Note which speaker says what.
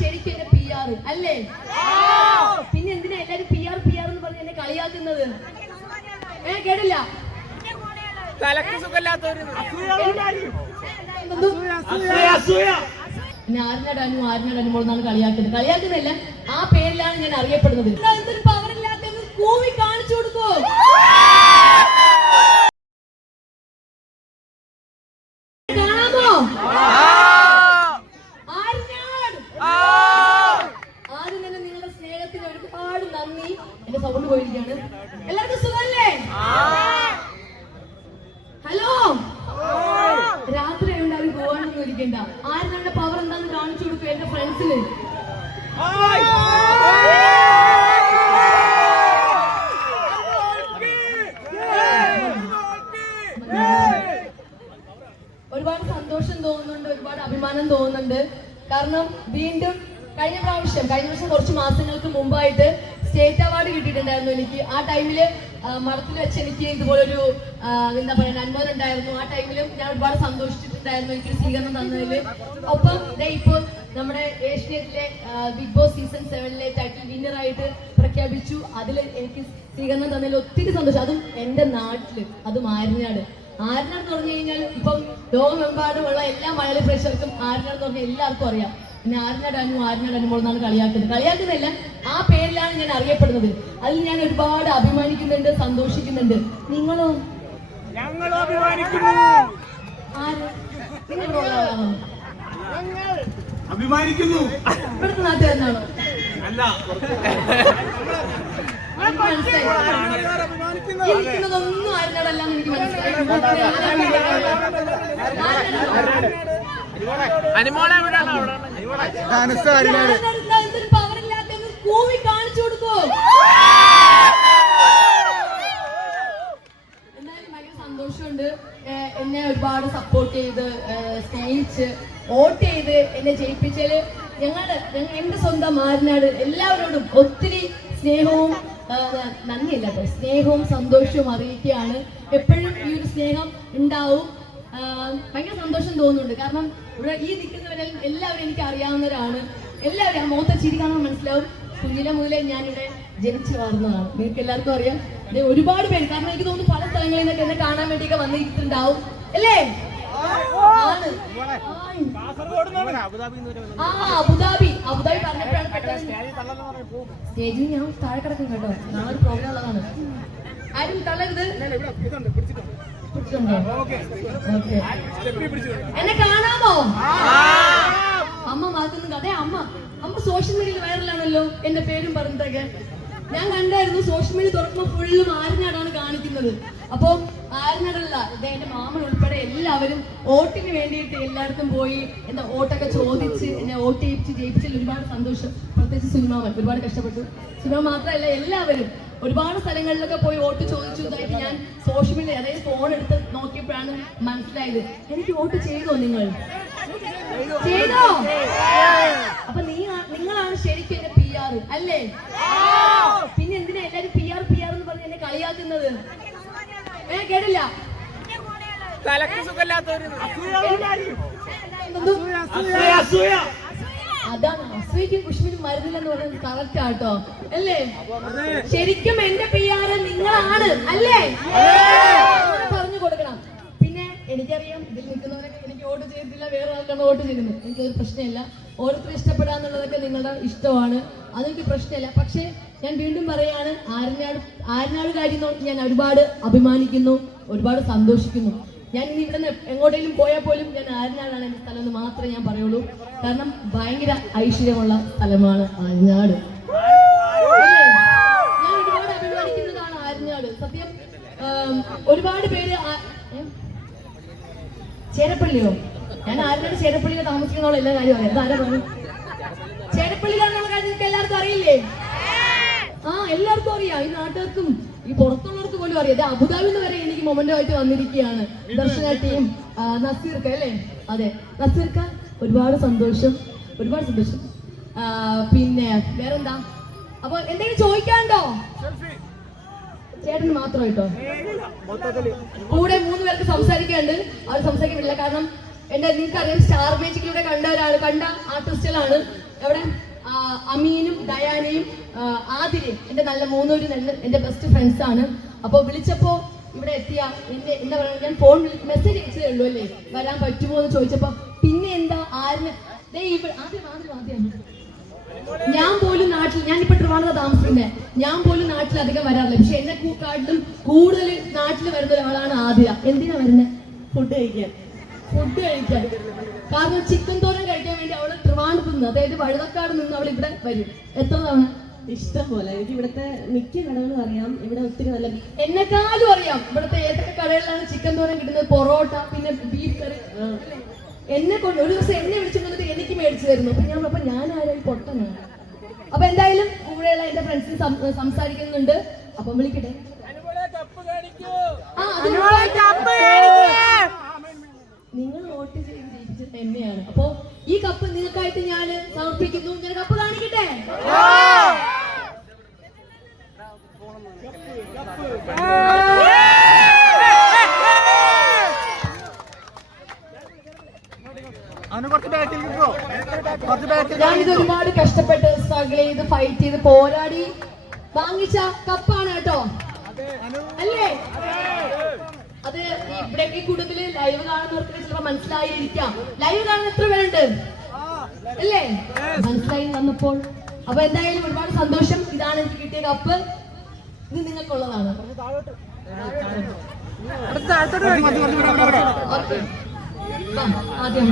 Speaker 1: ശരിക്കും എന്റെ P R അല്ലേ? പിന്നെ എന്തിനാ എല്ലാരും പി ആർ പി ആർ എന്ന് പറഞ്ഞ് എന്നെ കളിയാക്കുന്നത്? ഏ കേട്ടില്ല?
Speaker 2: ആരിനടാനും
Speaker 1: എന്തെന്തോ? പിന്നെ ആരിനാട് അനു ആരിനാട് അനുമോൾ എന്നാണ് കളിയാക്കുന്നത്? കളിയാക്കുന്നില്ല ആ പേരിലാണ് ഞാൻ അറിയപ്പെടുന്നത്. എന്താ എന്തൊരു പവർ ഇല്ലാത്ത കൂവി കാണിച്ചു കൊടുക്കോ കാണാമോ ആരിനാട് ആദ്യം തന്നെ നിങ്ങളുടെ സ്നേഹത്തിന് ഒരുപാട് നന്ദി എന്റെ സൗണ്ട് പോയിരിക്കാണ് എല്ലാവർക്കും സുഖമല്ലേ? ഹലോ രാത്രി ആയതുകൊണ്ട് അവർ പോകാനൊന്നും ഇരിക്കണ്ട. ആരും നമ്മുടെ പവർ എന്താന്ന് കാണിച്ചു കൊടുക്കും എന്റെ ഫ്രണ്ട്സിന് ഒരുപാട് സന്തോഷം തോന്നുന്നുണ്ട് ഒരുപാട് അഭിമാനം തോന്നുന്നുണ്ട്. കാരണം വീണ്ടും കഴിഞ്ഞ പ്രാവശ്യം കഴിഞ്ഞ വർഷം കുറച്ച് മാസങ്ങൾക്ക് മുമ്പായിട്ട് സ്റ്റേറ്റ് അവാർഡ് കിട്ടിയിട്ടുണ്ടായിരുന്നു എനിക്ക്. ആ ടൈമിൽ മഠത്തിൽ വെച്ച് എനിക്ക് ഇതുപോലൊരു എന്താ പറയുക നന്മ ഉണ്ടായിരുന്നു. ആ ടൈമിലും ഞാൻ ഒരുപാട് സന്തോഷിച്ചിട്ടുണ്ടായിരുന്നു എനിക്ക് സ്വീകരണം തന്നതിൽ ഒപ്പം ഇപ്പോൾ നമ്മുടെ ഏഷ്യത്തിലെ ബിഗ് ബോസ് സീസൺ സെവനിലെ ടൈറ്റിൽ വിന്നർ ആയിട്ട് പ്രഖ്യാപിച്ചു. അതിൽ എനിക്ക് സ്വീകരണം തന്നതിൽ ഒത്തിരി സന്തോഷം. അതും എന്റെ നാട്ടിൽ അതും ആര്യനാട്. ആര്യനാട് എന്ന് പറഞ്ഞു കഴിഞ്ഞാൽ ഇപ്പം ലോകമെമ്പാടുമുള്ള എല്ലാ മലയാളി പ്രേക്ഷകർക്കും ആര്യനാട് എന്ന് പറഞ്ഞാൽ എല്ലാവർക്കും അറിയാം. പിന്നെ ആരിനടാനും ആരിനടാനും എന്നാണ് കളിയാക്കുന്നത്. കളിയാക്കുന്നതല്ല ആ പേരിലാണ് ഞാൻ അറിയപ്പെടുന്നത്. അതിൽ ഞാൻ ഒരുപാട് അഭിമാനിക്കുന്നുണ്ട് സന്തോഷിക്കുന്നുണ്ട്. നിങ്ങളോ?
Speaker 2: അഭിമാനിക്കുന്നു.
Speaker 1: ആര്? നിങ്ങളുടെ
Speaker 3: അഭിമാനിക്കുന്നു.
Speaker 1: ഇവിടുത്തെ നാട്ടുകാരനാണോ?
Speaker 3: അല്ല.
Speaker 1: ഇരിക്കുന്നതൊന്നും എനിക്ക് മനസ്സിലായി. സന്തോഷമുണ്ട്. എന്നെ ഒരുപാട് സപ്പോർട്ട് ചെയ്ത് സ്നേഹിച്ച് വോട്ട് ചെയ്ത് എന്നെ ജയിപ്പിച്ചാൽ ഞങ്ങളുടെ എന്റെ സ്വന്തം മാരനാട് എല്ലാവരോടും ഒത്തിരി സ്നേഹവും നന്ദിയില്ല സ്നേഹവും സന്തോഷവും അറിയിക്കുകയാണ്. എപ്പോഴും ഈ ഒരു സ്നേഹം ഉണ്ടാവും. ഭയങ്കര സന്തോഷം തോന്നുന്നുണ്ട്. കാരണം ഇവിടെ ഈ നിൽക്കുന്നവരെല്ലാം എല്ലാവരും എനിക്ക് അറിയാവുന്നവരാണ്. എല്ലാവരും ആ മുഖത്തെ ചിരി കാണാൻ മനസ്സിലാവും. കുഞ്ഞിലെ മുതലേ ഞാനിവിടെ ജനിച്ചു വളർന്നതാണ്. നിങ്ങൾക്ക് എല്ലാവർക്കും അറിയാം. ഒരുപാട് പേര് കാരണം എനിക്ക് തോന്നുന്നു പല സ്ഥലങ്ങളിൽ നിന്നൊക്കെ എന്നെ കാണാൻ വേണ്ടിയൊക്കെ വന്നിട്ടുണ്ടാവും അല്ലേ. ആ അബുദാബി. അബുദാബി സ്റ്റേജിൽ ഞാൻ താഴെ കിടക്കും കേട്ടോ. നാളെ പ്രോഗ്രാം ഉള്ളതാണ്. ആരും തള്ളരുത്. എന്നെ കാണാമോ? അമ്മ മാറ്റുന്നത് അതെ അമ്മ. അമ്മ സോഷ്യൽ മീഡിയയിൽ വൈറലാണല്ലോ എന്റെ പേരും പറഞ്ഞിട്ടൊക്കെ. ഞാൻ കണ്ടായിരുന്നു സോഷ്യൽ മീഡിയ തുറക്കുമ്പോൾ ഫുള്ളും ആരിനാടാണ് കാണിക്കുന്നത്. അപ്പോൾ ആരിനാടല്ല ഇത് എന്റെ മാമൻ ഉൾപ്പെടെ എല്ലാവരും വോട്ടിന് വേണ്ടിയിട്ട് എല്ലായിടത്തും പോയി എന്താ വോട്ടൊക്കെ ചോദിച്ച് എന്നെ വോട്ട് ചെയ്യിപ്പിച്ച് ജയിപ്പിച്ചതിൽ ഒരുപാട് സന്തോഷം. പ്രത്യേകിച്ച് സിനിമ ഒരുപാട് കഷ്ടപ്പെട്ടു. സിനിമ മാത്രമല്ല എല്ലാവരും ഒരുപാട് സ്ഥലങ്ങളിലൊക്കെ പോയി വോട്ട് ചോദിച്ചു ഇതായിട്ട് ഞാൻ സോഷ്യൽ മീഡിയ അതായത് ഫോൺ എടുത്ത് നോക്കിയപ്പോഴാണ് മനസ്സിലായത്. എനിക്ക് വോട്ട് ചെയ്തോ നിങ്ങൾ? ചെയ്തോ? അപ്പൊ നീ നിങ്ങളാണ് ശരിക്കും എന്റെ പി ആർ അല്ലേ? പിന്നെ എന്തിനാ എല്ലാരും പി ആർ പി ആർ എന്ന് പറഞ്ഞ് എന്നെ കളിയാക്കുന്നത്? ഏ കേട്ടില്ല?
Speaker 2: തലക്ക് സുഖമില്ലാത്തവര്.
Speaker 1: അതാണ് അസൂയക്കും കുഷ്മിനും മരുന്നില്ലെന്ന് പറയുന്നത് കറക്റ്റ് ആട്ടോ. അല്ലേ? ശരിക്കും എന്റെ പി ആർ നിങ്ങളാണ് അല്ലേ? പറഞ്ഞു കൊടുക്കണം. പിന്നെ എനിക്കറിയാം ഇതിൽ നിൽക്കുന്നവരൊക്കെ എനിക്ക് വോട്ട് ചെയ്തില്ല വേറെ ആൾക്കാണ് വോട്ട് ചെയ്യുന്നത് എനിക്കൊരു പ്രശ്നമില്ല. ഓരോരുത്തർ ഇഷ്ടപ്പെടാന്നുള്ളതൊക്കെ നിങ്ങളുടെ ഇഷ്ടമാണ്. അതെനിക്ക് പ്രശ്നമില്ല. പക്ഷേ ഞാൻ വീണ്ടും പറയാണ് ആരനാട് ആരനാട് കാര്യം നോക്കി ഞാൻ ഒരുപാട് അഭിമാനിക്കുന്നു ഒരുപാട് സന്തോഷിക്കുന്നു. ഞാൻ ഇനി ഇവിടെ നിന്ന് എങ്ങോട്ടേലും പോയാൽ പോലും ഞാൻ ആരനാടാണ് എന്റെ സ്ഥലം എന്ന് മാത്രമേ ഞാൻ പറയുള്ളൂ. കാരണം ഭയങ്കര ഐശ്വര്യമുള്ള സ്ഥലമാണ് ആര്യനാട് ഞാൻ ഒരുപാട് അഭിമാനിക്കുന്നതാണ് ആര്യനാട് സത്യം ഒരുപാട് പേര് ചേരപ്പള്ളിയോ? ഞാൻ ആരനാട് ചേരപ്പള്ളിയിൽ താമസിക്കുന്ന എല്ലാ കാര്യം അറിയാം. എന്താ ആരാ പറഞ്ഞു നിങ്ങൾക്ക് എല്ലാവർക്കും അറിയില്ലേ? ആ എല്ലാവർക്കും അറിയാം. ഈ നാട്ടുകാർക്കും ഈ പുറത്തുള്ളവർക്ക് പോലും അറിയാം. അതെ അബുദാബിൽ നിന്ന് വരെ എനിക്ക് മൊമെന്റോ ആയിട്ട് വന്നിരിക്കുകയാണ്. ദർശന ടീം നസീർക്ക അല്ലേ? അതെ. നസീർക്ക ഒരുപാട് സന്തോഷം. ഒരുപാട് സന്തോഷം. പിന്നെ വേറെന്താ? അപ്പൊ എന്തെങ്കിലും ചോദിക്കാണ്ടോ ചേട്ടന് മാത്രം കേട്ടോ കൂടെ മൂന്ന് പേർക്ക് സംസാരിക്കാണ്ട് അവർ സംസാരിക്കുന്നില്ല. കാരണം എന്റെ നിങ്ങൾക്കറിയാം സ്റ്റാർ മേജിക്കിലൂടെ കണ്ട ഒരാൾ കണ്ട ആർട്ടിസ്റ്റുകളാണ് എവിടെ? അമീനും ഡയാനയും ആതിരയും എന്റെ നല്ല മൂന്നൂര് നല്ല എന്റെ ബെസ്റ്റ് ഫ്രണ്ട്സ് ആണ്. അപ്പോൾ വിളിച്ചപ്പോ ഇവിടെ എത്തിയ എന്റെ എന്താ പറയുക ഞാൻ ഫോൺ മെസ്സേജ് അയച്ചതേ ഉള്ളൂ അല്ലേ? വരാൻ പറ്റുമോ എന്ന് ചോദിച്ചപ്പോ പിന്നെ എന്താ ആരിന് ദേ ഇവിടെ ആദ്യം ആദ്യം ആദ്യം ഞാൻ പോലും നാട്ടിൽ ഞാനിപ്പോ ട്രിവാണത താമസിക്കുന്നത് ഞാൻ പോലും നാട്ടിൽ അധികം വരാറില്ല. പക്ഷെ എന്നെ കാട്ടിലും കൂടുതൽ നാട്ടിൽ വരുന്ന ഒരാളാണ് ആദ്യ എന്തിനാ വരുന്നത് ഫുഡ് കഴിക്കാൻ. ഫുഡ് കഴിക്കാൻ. കാരണം ചിക്കൻ തോരൻ കഴിക്കാൻ വേണ്ടി അവൾ ട്രിവാൻഡ്രത്ത് നിന്ന് അതായത് വഴുതക്കാട് നിന്ന് അവൾ ഇവിടെ വരും. എത്ര തവണ?
Speaker 3: ഇഷ്ടം പോലെ. എനിക്ക് ഇവിടുത്തെ മിക്ക കടകളും അറിയാം. ഇവിടെ ഒത്തിരി നല്ല
Speaker 1: എന്നെക്കാളും അറിയാം. ഇവിടുത്തെ ഏതൊക്കെ കടകളിലാണ് ചിക്കൻ തോരൻ കിട്ടുന്നത്? പൊറോട്ട പിന്നെ ബീഫ് കറി എന്നെ കൊണ്ട് ഒരു ദിവസം എന്നെ വിളിച്ചു വന്നിട്ട് എനിക്ക് മേടിച്ചു തരുന്നു. അപ്പൊ ഞാൻ അപ്പൊ ഞാൻ ആരും പൊട്ടനാണ് അപ്പൊ എന്തായാലും കൂടെയുള്ള എന്റെ ഫ്രണ്ട്സിന് സംസാരിക്കുന്നുണ്ട്. അപ്പം വിളിക്കട്ടെ.
Speaker 2: അനുമോളെ കപ്പ് കാണിക്കൂ.
Speaker 1: ആ അത്
Speaker 2: കപ്പ് കാണിക്കൂ.
Speaker 1: നിങ്ങൾ വോട്ട് എന്നെയാണ്. അപ്പോ ഈ കപ്പ് നിങ്ങൾക്കായിട്ട് ഞാൻ സമർപ്പിക്കുന്നു. ഞാൻ കപ്പ് കാണിക്കട്ടെ? ഞാനിത് ഒരുപാട് കഷ്ടപ്പെട്ട് സ്ട്രഗിൾ ചെയ്ത് ഫൈറ്റ് ചെയ്ത് പോരാടി. വാങ്ങിച്ച കപ്പാണ് കേട്ടോ. അല്ലേ? ഇവിടെ ഈ ലൈവ് കാണുന്നവർക്ക് ചിലപ്പോ മനസ്സിലായിരിക്കാം. ലൈവ് കാണുന്ന എത്ര പേരുണ്ട്? അല്ലേ? മനസ്സിലായി വന്നപ്പോൾ. അപ്പൊ എന്തായാലും ഒരുപാട് സന്തോഷം. ഇതാണ് എനിക്ക് കിട്ടിയ കപ്പ്. ഇത് നിങ്ങൾക്കുള്ളതാണ്. ആദ്യം.